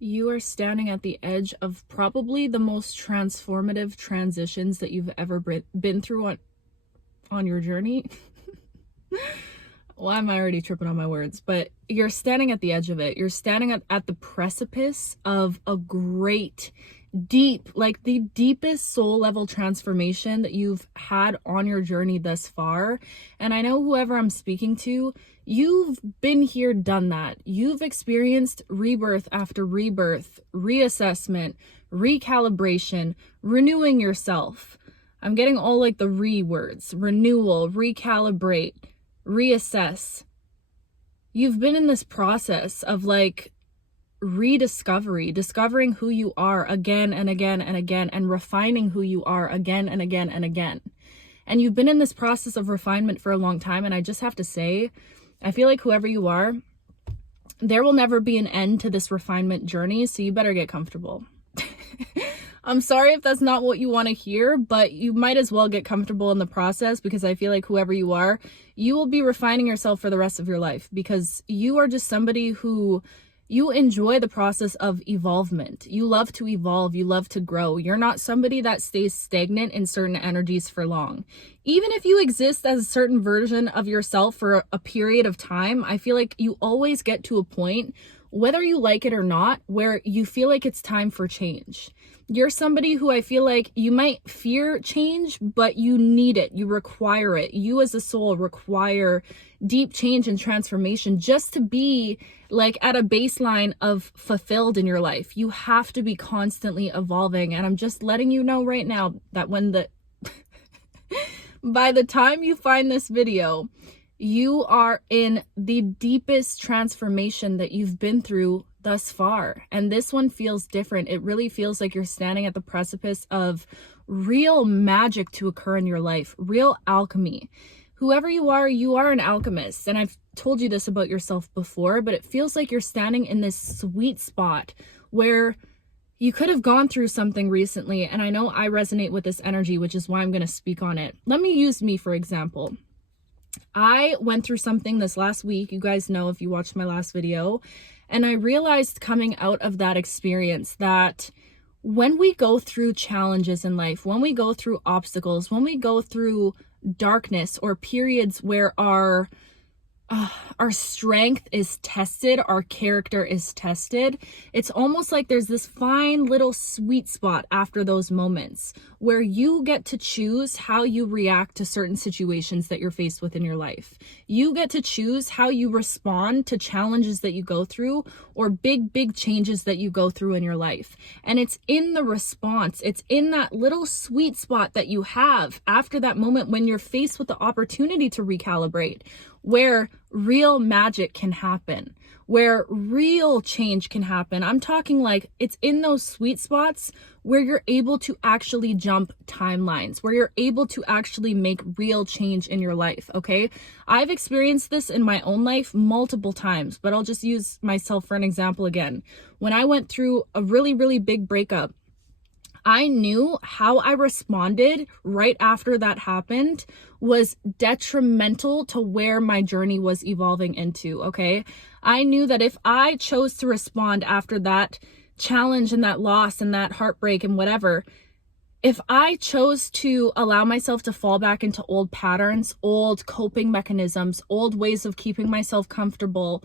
You are standing at the edge of probably the most transformative transitions that you've ever been through on your journey. Why am I already tripping on my words? But you're standing at the edge of it. You're standing at the precipice of a great, deep, like the deepest soul level transformation that you've had on your journey thus far. And I know whoever I'm speaking to, you've been here, done that. You've experienced rebirth after rebirth, reassessment, recalibration, renewing yourself. I'm getting all like the words: renewal, recalibrate, reassess. You've been in this process of like rediscovery, discovering who you are again and again and again, and refining who you are again and again and again. And you've been in this process of refinement for a long time. And I just have to say, I feel like whoever you are, there will never be an end to this refinement journey. So you better get comfortable. I'm sorry if that's not what you want to hear, but you might as well get comfortable in the process, because I feel like whoever you are, you will be refining yourself for the rest of your life, because you are just somebody who you enjoy the process of evolvement. You love to evolve. You love to grow. You're not somebody that stays stagnant in certain energies for long. Even if you exist as a certain version of yourself for a period of time, I feel like you always get to a point, whether you like it or not, where you feel like it's time for change. You're somebody who I feel like you might fear change, but you need it. You require it. You as a soul require deep change and transformation just to be like at a baseline of fulfilled in your life. You have to be constantly evolving. And I'm just letting you know right now that by the time you find this video, you are in the deepest transformation that you've been through thus far. And this one feels different. It really feels like you're standing at the precipice of real magic to occur in your life, real alchemy. Whoever you are an alchemist. And I've told you this about yourself before, but it feels like you're standing in this sweet spot where you could have gone through something recently. And I know I resonate with this energy, which is why I'm going to speak on it. Let me use me, for example. I went through something this last week. You guys know if you watched my last video. And I realized coming out of that experience that when we go through challenges in life, when we go through obstacles, when we go through darkness or periods where our strength is tested, our character is tested, it's almost like there's this fine little sweet spot after those moments where you get to choose how you react to certain situations that you're faced with in your life. You get to choose how you respond to challenges that you go through or big changes that you go through in your life. And it's in the response, it's in that little sweet spot that you have after that moment when you're faced with the opportunity to recalibrate, where real magic can happen, where real change can happen. I'm talking like it's in those sweet spots where you're able to actually jump timelines, where you're able to actually make real change in your life, okay? I've experienced this in my own life multiple times, but I'll just use myself for an example again. When I went through a really big breakup, I knew how I responded right after that happened was detrimental to where my journey was evolving into, okay? I knew that if I chose to respond after that challenge and that loss and that heartbreak and whatever, if I chose to allow myself to fall back into old patterns, old coping mechanisms, old ways of keeping myself comfortable,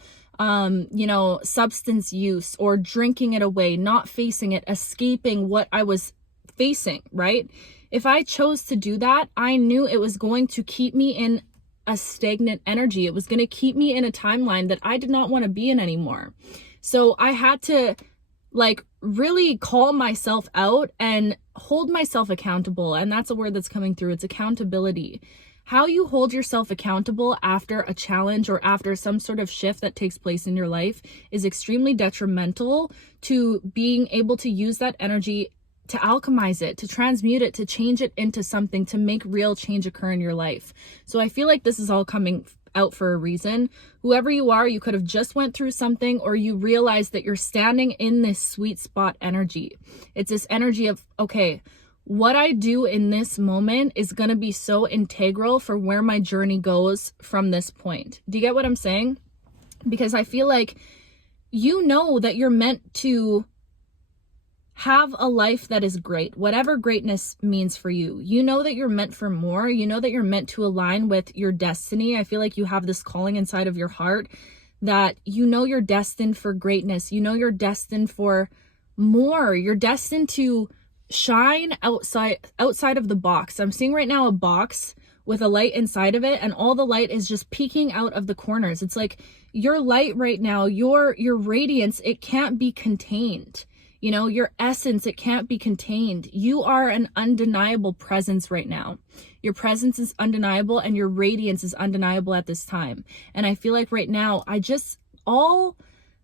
substance use or drinking it away, not facing it, escaping what I was facing, right? If I chose to do that, I knew it was going to keep me in a stagnant energy. It was going to keep me in a timeline that I did not want to be in anymore. So I had to really call myself out and hold myself accountable. And that's a word that's coming through. It's accountability. How you hold yourself accountable after a challenge or after some sort of shift that takes place in your life is extremely detrimental to being able to use that energy to alchemize it, to transmute it, to change it into something, to make real change occur in your life. So I feel like this is all coming out for a reason. Whoever you are, you could have just went through something, or you realize that you're standing in this sweet spot energy. It's this energy of, okay, what I do in this moment is going to be so integral for where my journey goes from this point. Do you get what I'm saying? Because I feel like you know that you're meant to have a life that is great, whatever greatness means for you. You know that you're meant for more. You know that you're meant to align with your destiny. I feel like you have this calling inside of your heart that you know you're destined for greatness. You know you're destined for more. You're destined to shine outside of the box. I'm seeing right now a box with a light inside of it, and all the light is just peeking out of the corners. It's like your light right now, your radiance, it can't be contained. You know, your essence, it can't be contained. You are an undeniable presence right now. Your presence is undeniable and your radiance is undeniable at this time. And I feel like right now, all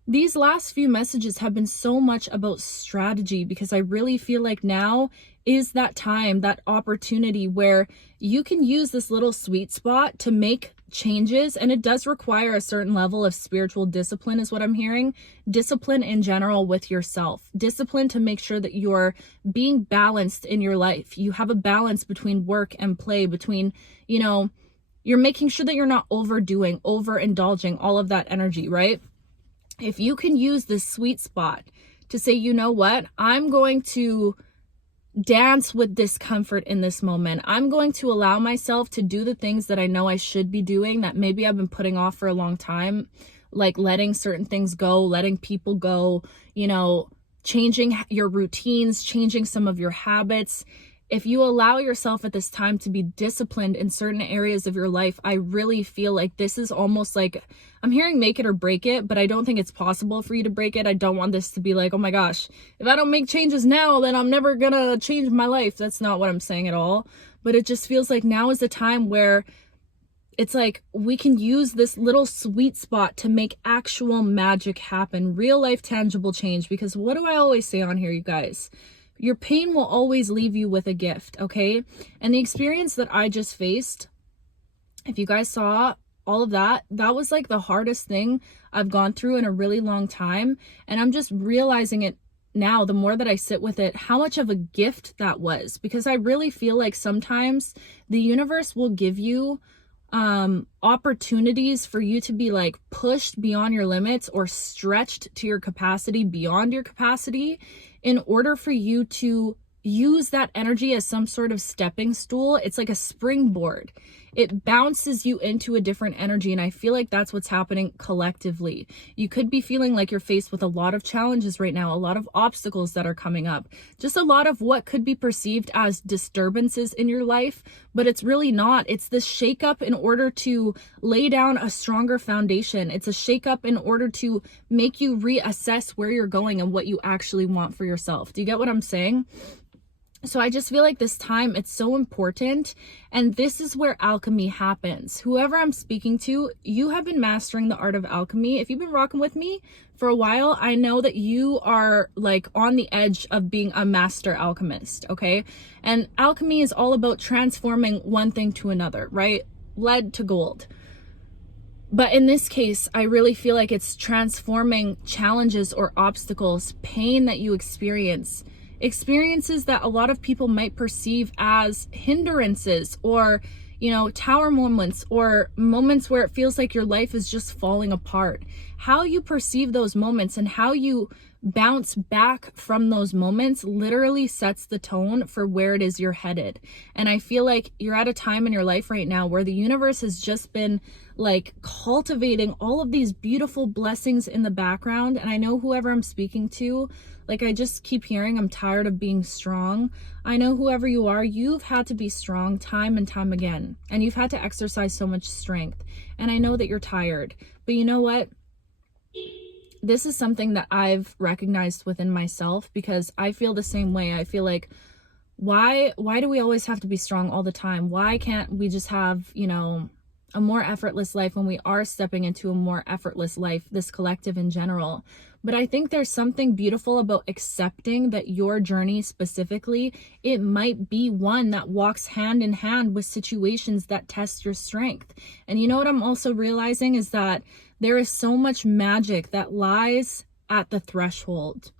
these last few messages have been so much about strategy, because I really feel like now is that time, that opportunity where you can use this little sweet spot to make changes. And it does require a certain level of spiritual discipline, is what I'm hearing. Discipline in general with yourself. Discipline to make sure that you're being balanced in your life. You have a balance between work and play, between, you know, you're making sure that you're not overdoing, overindulging all of that energy, right? If you can use this sweet spot to say, you know what, I'm going to dance with discomfort in this moment. I'm going to allow myself to do the things that I know I should be doing that maybe I've been putting off for a long time, like letting certain things go, letting people go, you know, changing your routines, changing some of your habits. If you allow yourself at this time to be disciplined in certain areas of your life, I really feel like this is almost like, I'm hearing make it or break it, but I don't think it's possible for you to break it. I don't want this to be like, oh my gosh, if I don't make changes now, then I'm never gonna change my life. That's not what I'm saying at all. But it just feels like now is the time where it's like we can use this little sweet spot to make actual magic happen, real life tangible change. Because what do I always say on here, you guys? Your pain will always leave you with a gift, okay? And the experience that I just faced, if you guys saw all of that, that was like the hardest thing I've gone through in a really long time. And I'm just realizing it now, the more that I sit with it, how much of a gift that was. Because I really feel like sometimes the universe will give you opportunities for you to be like pushed beyond your limits or stretched to your capacity beyond your capacity in order for you to use that energy as some sort of stepping stool. It's like a springboard. It bounces you into a different energy. And I feel like that's what's happening collectively. You could be feeling like you're faced with a lot of challenges right now, a lot of obstacles that are coming up, just a lot of what could be perceived as disturbances in your life, but it's really not. It's this shakeup in order to lay down a stronger foundation. It's a shakeup in order to make you reassess where you're going and what you actually want for yourself. Do you get what I'm saying? So I just feel like this time, it's so important. And this is where alchemy happens. Whoever I'm speaking to, you have been mastering the art of alchemy. If you've been rocking with me for a while, I know that you are like on the edge of being a master alchemist, okay? And alchemy is all about transforming one thing to another, right? Lead to gold. But in this case, I really feel like it's transforming challenges or obstacles, pain that you experiences that a lot of people might perceive as hindrances or, you know, tower moments or moments where it feels like your life is just falling apart. How you perceive those moments and how you bounce back from those moments literally sets the tone for where it is you're headed. And I feel like you're at a time in your life right now where the universe has just been like cultivating all of these beautiful blessings in the background. And I know whoever I'm speaking to, like I just keep hearing, I'm tired of being strong. I know whoever you are, you've had to be strong time and time again. And you've had to exercise so much strength. And I know that you're tired. But you know what? This is something that I've recognized within myself because I feel the same way. I feel like, why do we always have to be strong all the time? Why can't we just have, you know, a more effortless life when we are stepping into a more effortless life, this collective in general? But I think there's something beautiful about accepting that your journey specifically, it might be one that walks hand in hand with situations that test your strength. And you know what I'm also realizing is that there is so much magic that lies at the threshold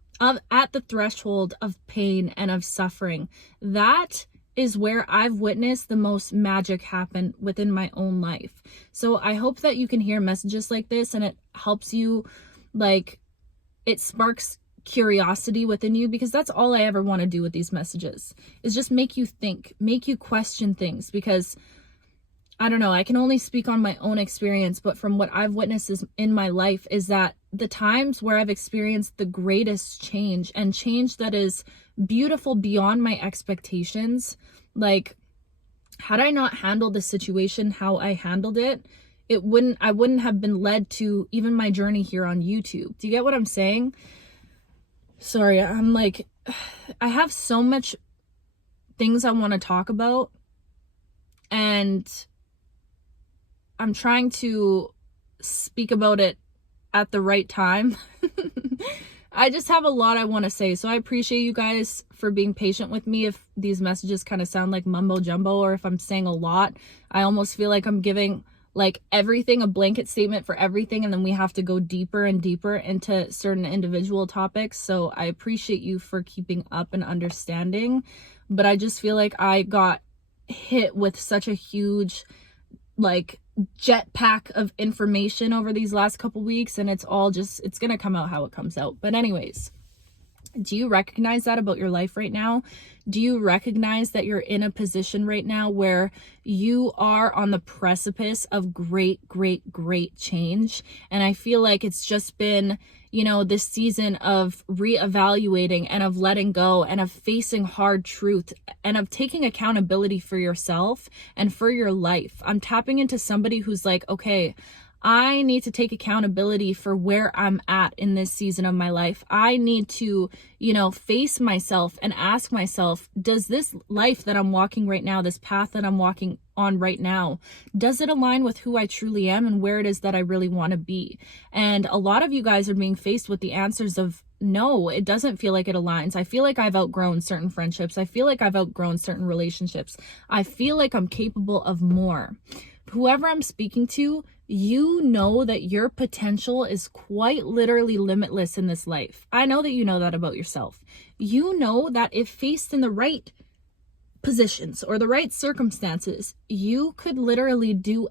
of pain and of suffering. That is where I've witnessed the most magic happen within my own life. So I hope that you can hear messages like this and it helps you like it sparks curiosity within you, because that's all I ever want to do with these messages, is just make you think, make you question things. Because I don't know, I can only speak on my own experience, but from what I've witnessed in my life is that the times where I've experienced the greatest change, and change that is beautiful beyond my expectations, like, had I not handled the situation how I handled it, I wouldn't have been led to even my journey here on YouTube. Do you get what I'm saying? Sorry, I'm like, I have so much things I want to talk about, and I'm trying to speak about it at the right time. I just have a lot I want to say. So I appreciate you guys for being patient with me if these messages kind of sound like mumbo jumbo, or if I'm saying a lot. I almost feel like I'm giving like everything, a blanket statement for everything, and then we have to go deeper and deeper into certain individual topics. So I appreciate you for keeping up and understanding. But I just feel like I got hit with such a huge like jetpack of information over these last couple weeks, and it's gonna come out how it comes out. But anyways, do you recognize that about your life right now? Do you recognize that you're in a position right now where you are on the precipice of great change? And I feel like it's just been, this season of reevaluating and of letting go and of facing hard truth and of taking accountability for yourself and for your life. I'm tapping into somebody who's like, okay, I need to take accountability for where I'm at in this season of my life. I need to, face myself and ask myself, does this life that I'm walking right now, this path that I'm walking on right now, does it align with who I truly am and where it is that I really want to be? And a lot of you guys are being faced with the answers of, no, it doesn't feel like it aligns. I feel like I've outgrown certain friendships. I feel like I've outgrown certain relationships. I feel like I'm capable of more. Whoever I'm speaking to, you know that your potential is quite literally limitless in this life. I know that you know that about yourself. You know that if faced in the right positions or the right circumstances, you could literally do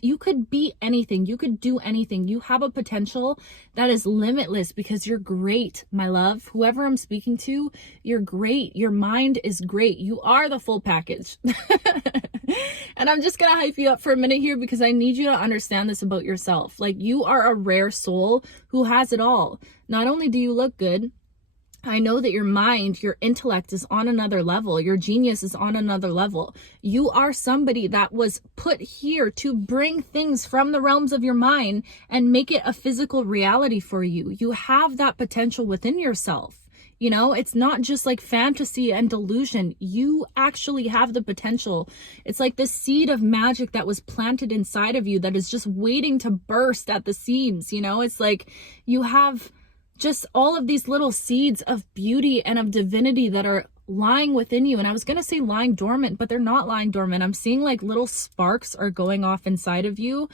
you could be anything, you could do anything. You have a potential that is limitless because you're great, my love. Whoever I'm speaking to, you're great. Your mind is great. You are the full package. And I'm just gonna hype you up for a minute here because I need you to understand this about yourself. Like, you are a rare soul who has it all. Not only do you look good, I know that your mind, your intellect is on another level. Your genius is on another level. You are somebody that was put here to bring things from the realms of your mind and make it a physical reality for you. You have that potential within yourself. It's not just like fantasy and delusion. You actually have the potential. It's like the seed of magic that was planted inside of you that is just waiting to burst at the seams. It's like you have just all of these little seeds of beauty and of divinity that are lying within you. And I was going to say lying dormant, but they're not lying dormant. I'm seeing like little sparks are going off inside of you.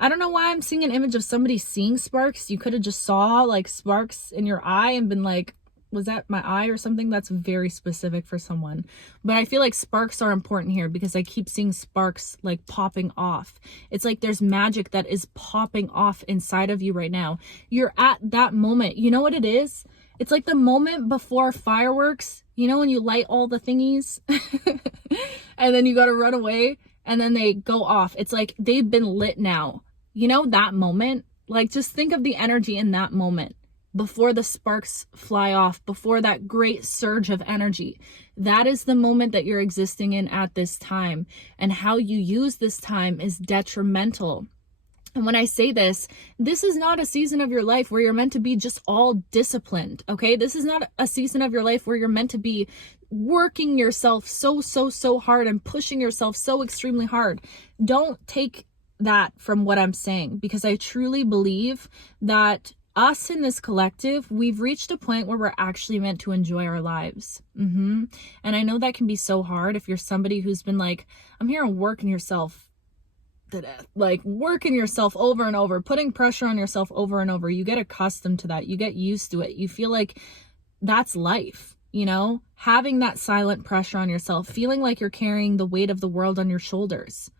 I don't know why I'm seeing an image of somebody seeing sparks. You could have just saw like sparks in your eye and been like, was that my eye or something? That's very specific for someone. But I feel like sparks are important here because I keep seeing sparks like popping off. It's like there's magic that is popping off inside of you right now. You're at that moment. You know what it is? It's like the moment before fireworks, when you light all the thingies and then you got to run away and then they go off. It's like they've been lit now. That moment, like just think of the energy in that moment. Before the sparks fly off, before that great surge of energy. That is the moment that you're existing in at this time. And how you use this time is detrimental. And when I say this is not a season of your life where you're meant to be just all disciplined, okay? This is not a season of your life where you're meant to be working yourself so hard and pushing yourself so extremely hard. Don't take that from what I'm saying, because I truly believe that us in this collective, we've reached a point where we're actually meant to enjoy our lives. And I know that can be so hard if you're somebody who's been like, I'm here and working yourself to death, like working yourself over and over, putting pressure on yourself over and over. You get accustomed to that. You get used to it. You feel like that's life, having that silent pressure on yourself, feeling like you're carrying the weight of the world on your shoulders.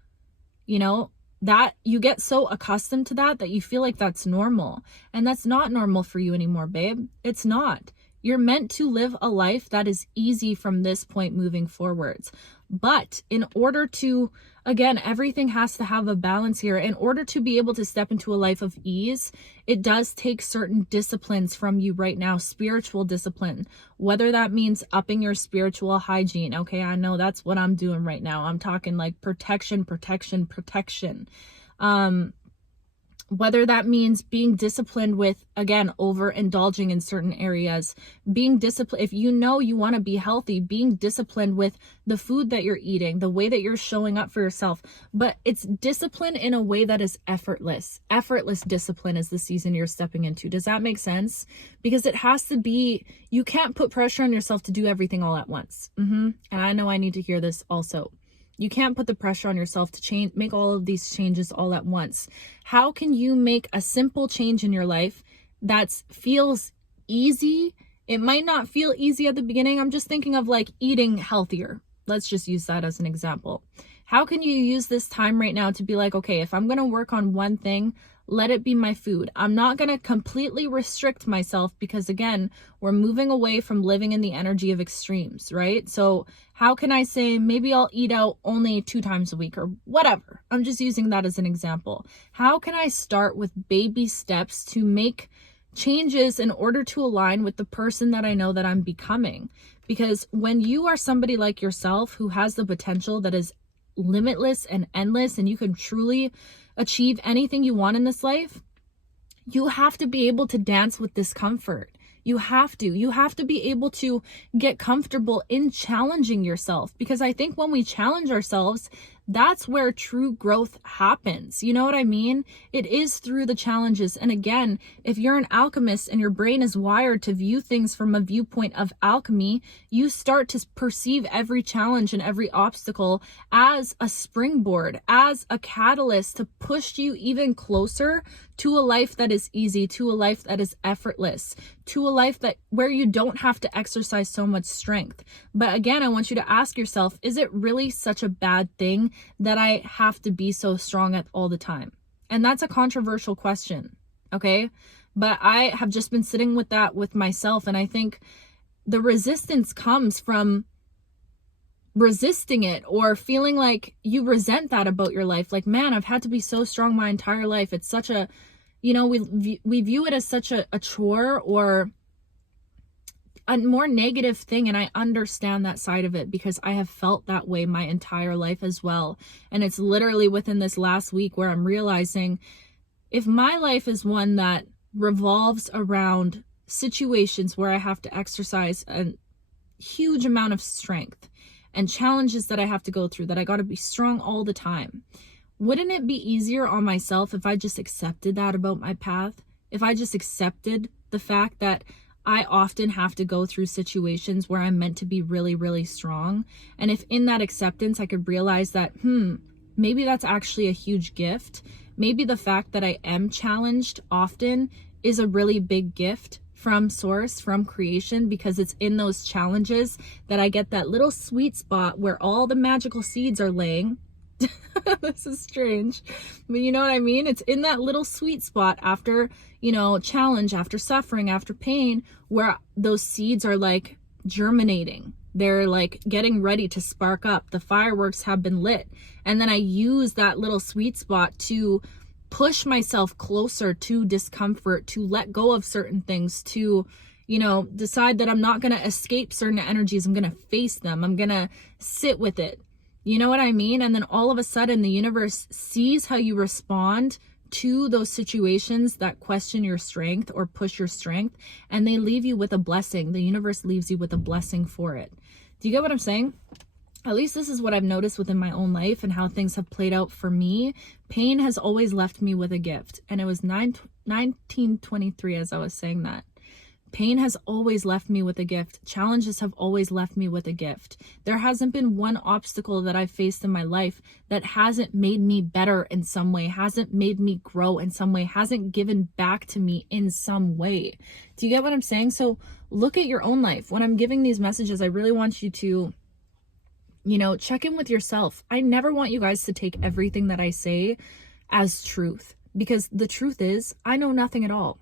that you get so accustomed to that you feel like that's normal. And that's not normal for you anymore, babe. It's not. You're meant to live a life that is easy from this point moving forwards. But in order to, again, everything has to have a balance here. In order to be able to step into a life of ease, it does take certain disciplines from you right now, spiritual discipline, whether that means upping your spiritual hygiene. Okay, I know that's what I'm doing right now. I'm talking like protection. Whether that means being disciplined with, again, overindulging in certain areas, being disciplined, if you know you want to be healthy, being disciplined with the food that you're eating, the way that you're showing up for yourself. But it's discipline in a way that is effortless. Effortless discipline is the season you're stepping into. Does that make sense? Because it has to be, you can't put pressure on yourself to do everything all at once. And I know I need to hear this also. You can't put the pressure on yourself to make all of these changes all at once. How can you make a simple change in your life that feels easy? It might not feel easy at the beginning. I'm just thinking of like eating healthier. Let's just use that as an example. How can you use this time right now to be like, okay, if I'm going to work on one thing, let it be my food. I'm not going to completely restrict myself because, again, we're moving away from living in the energy of extremes, right? So how can I say maybe I'll eat out only 2 times a week or whatever? I'm just using that as an example. How can I start with baby steps to make changes in order to align with the person that I know that I'm becoming? Because when you are somebody like yourself who has the potential that is limitless and endless, and you can truly achieve anything you want in this life, you have to be able to dance with discomfort. You have to be able to get comfortable in challenging yourself, because I think when we challenge ourselves, that's where true growth happens. You know what I mean? It is through the challenges. And again, if you're an alchemist and your brain is wired to view things from a viewpoint of alchemy, you start to perceive every challenge and every obstacle as a springboard, as a catalyst to push you even closer to a life that is easy, to a life that is effortless, to a life that where you don't have to exercise so much strength. But again, I want you to ask yourself, is it really such a bad thing that I have to be so strong at all the time? And that's a controversial question, okay? But I have just been sitting with that with myself, and I think the resistance comes from resisting it or feeling like you resent that about your life. Like, man, I've had to be so strong my entire life. It's such a, we view it as such a chore or a more negative thing. And I understand that side of it because I have felt that way my entire life as well. And it's literally within this last week where I'm realizing if my life is one that revolves around situations where I have to exercise a huge amount of strength and challenges that I have to go through, that I got to be strong all the time, wouldn't it be easier on myself if I just accepted that about my path? If I just accepted the fact that I often have to go through situations where I'm meant to be really, really strong. And if in that acceptance, I could realize that, maybe that's actually a huge gift. Maybe the fact that I am challenged often is a really big gift from source, from creation, because it's in those challenges that I get that little sweet spot where all the magical seeds are laying. This is strange, but you know what I mean? It's in that little sweet spot after, challenge, after suffering, after pain, where those seeds are like germinating. They're like getting ready to spark up. The fireworks have been lit. And then I use that little sweet spot to push myself closer to discomfort, to let go of certain things, to, decide that I'm not going to escape certain energies. I'm going to face them. I'm going to sit with it. You know what I mean? And then all of a sudden the universe sees how you respond to those situations that question your strength or push your strength, and they leave you with a blessing. The universe leaves you with a blessing for it. Do you get what I'm saying? At least this is what I've noticed within my own life and how things have played out for me. Pain has always left me with a gift. And it was 1923 as I was saying that. Pain has always left me with a gift. Challenges have always left me with a gift. There hasn't been one obstacle that I've faced in my life that hasn't made me better in some way, hasn't made me grow in some way, hasn't given back to me in some way. Do you get what I'm saying? So look at your own life. When I'm giving these messages, I really want you to, check in with yourself. I never want you guys to take everything that I say as truth, because the truth is I know nothing at all.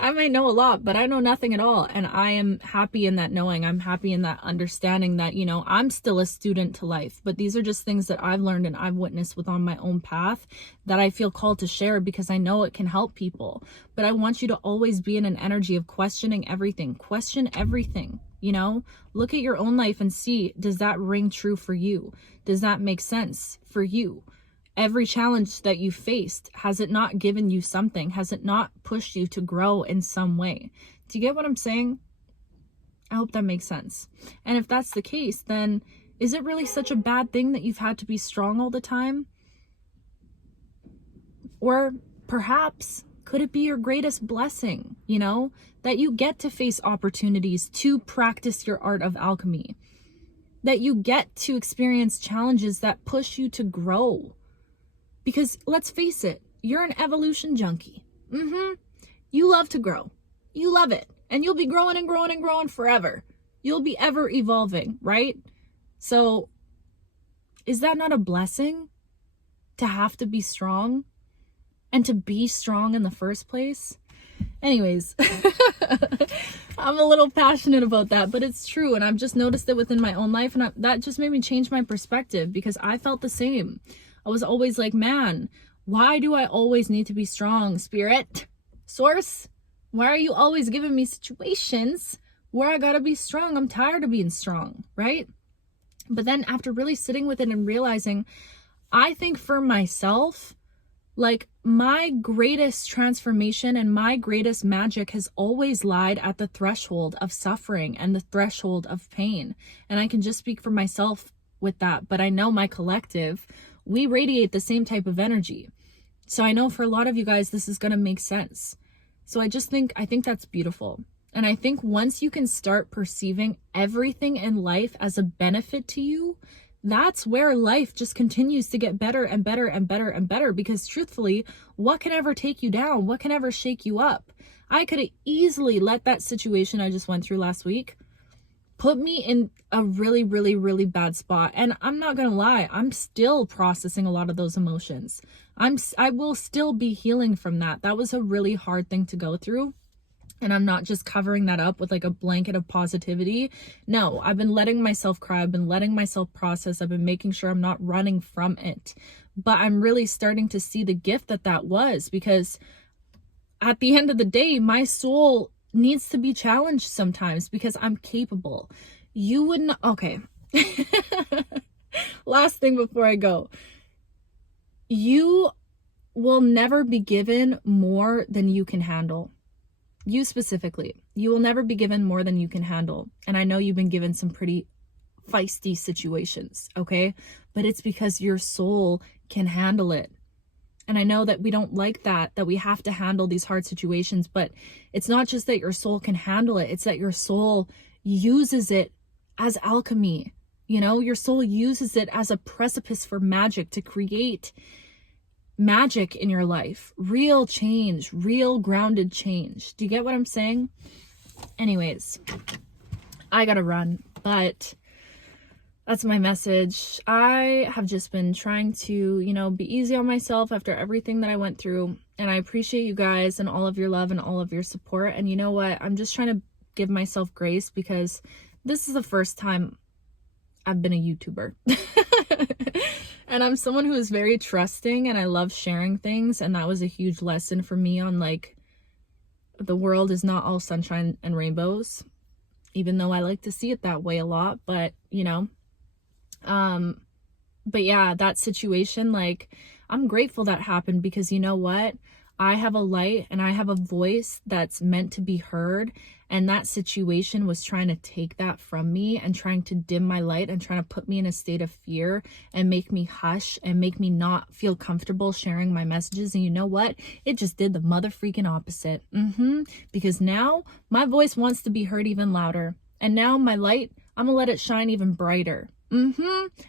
I might know a lot, but I know nothing at all. And I am happy in that knowing. I'm happy in that understanding that, you know, I'm still a student to life, but these are just things that I've learned and I've witnessed with on my own path that I feel called to share because I know it can help people. But I want you to always be in an energy of questioning everything. Question everything, you know? Look at your own life and see, does that ring true for you? Does that make sense for you? Every challenge that you faced, has it not given you something? Has it not pushed you to grow in some way? Do you get what I'm saying? I hope that makes sense. And if that's the case, then is it really such a bad thing that you've had to be strong all the time? Or perhaps, could it be your greatest blessing, you know, that you get to face opportunities to practice your art of alchemy, that you get to experience challenges that push you to grow? Because let's face it, you're an evolution junkie. You love to grow. You love it. And you'll be growing and growing and growing forever. You'll be ever evolving, right? So is that not a blessing to have to be strong and to be strong in the first place? Anyways, I'm a little passionate about that, but it's true. And I've just noticed it within my own life. And that just made me change my perspective because I felt the same. I was always like, man, why do I always need to be strong? Spirit, source, why are you always giving me situations where I gotta be strong? I'm tired of being strong, right? But then after really sitting with it and realizing, I think for myself, like my greatest transformation and my greatest magic has always lied at the threshold of suffering and the threshold of pain. And I can just speak for myself with that, but I know my collective, we radiate the same type of energy. So I know for a lot of you guys, this is going to make sense. So I think that's beautiful. And I think once you can start perceiving everything in life as a benefit to you, that's where life just continues to get better and better and better and better. Because truthfully, what can ever take you down? What can ever shake you up? I could have easily let that situation I just went through last week put me in a really, really, really bad spot. And I'm not going to lie, I'm still processing a lot of those emotions. I will still be healing from that. That was a really hard thing to go through. And I'm not just covering that up with like a blanket of positivity. No, I've been letting myself cry. I've been letting myself process. I've been making sure I'm not running from it. But I'm really starting to see the gift that was, because at the end of the day, my soul needs to be challenged sometimes because I'm capable. You wouldn't, okay. Last thing before I go. You will never be given more than you can handle. You specifically, you will never be given more than you can handle. And I know you've been given some pretty feisty situations, okay? But it's because your soul can handle it. And I know that we don't like that we have to handle these hard situations, but it's not just that your soul can handle it. It's that your soul uses it as alchemy. You know, your soul uses it as a precipice for magic to create magic in your life, real change, real grounded change. Do you get what I'm saying? Anyways, I gotta run, but that's my message. I have just been trying to, you know, be easy on myself after everything that I went through. And I appreciate you guys and all of your love and all of your support. And you know what? I'm just trying to give myself grace because this is the first time I've been a YouTuber. And I'm someone who is very trusting and I love sharing things. And that was a huge lesson for me on like, the world is not all sunshine and rainbows, even though I like to see it that way a lot, but you know, but yeah, that situation, like, I'm grateful that happened because you know what? I have a light and I have a voice that's meant to be heard. And that situation was trying to take that from me and trying to dim my light and trying to put me in a state of fear and make me hush and make me not feel comfortable sharing my messages. And you know what? It just did the mother freaking opposite. Because now my voice wants to be heard even louder. And now my light, I'm gonna let it shine even brighter. And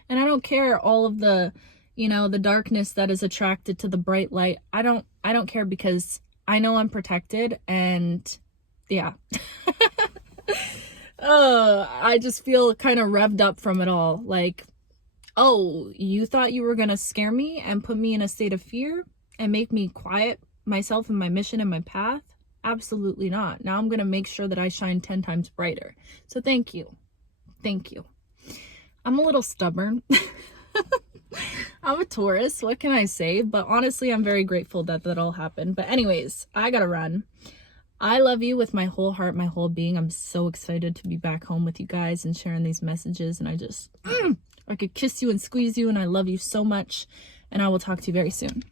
I don't care all of the, you know, the darkness that is attracted to the bright light. I don't care because I know I'm protected and yeah. I just feel kind of revved up from it all. Like, Oh, you thought you were gonna scare me and put me in a state of fear and make me quiet myself and my mission and my path? Absolutely not. Now I'm gonna make sure that I shine 10 times brighter. So thank you. Thank you. I'm a little stubborn. I'm a Taurus. What can I say? But honestly, I'm very grateful that that all happened. But anyways, I gotta run. I love you with my whole heart, my whole being. I'm so excited to be back home with you guys and sharing these messages. And I just, I could kiss you and squeeze you, and I love you so much. And I will talk to you very soon.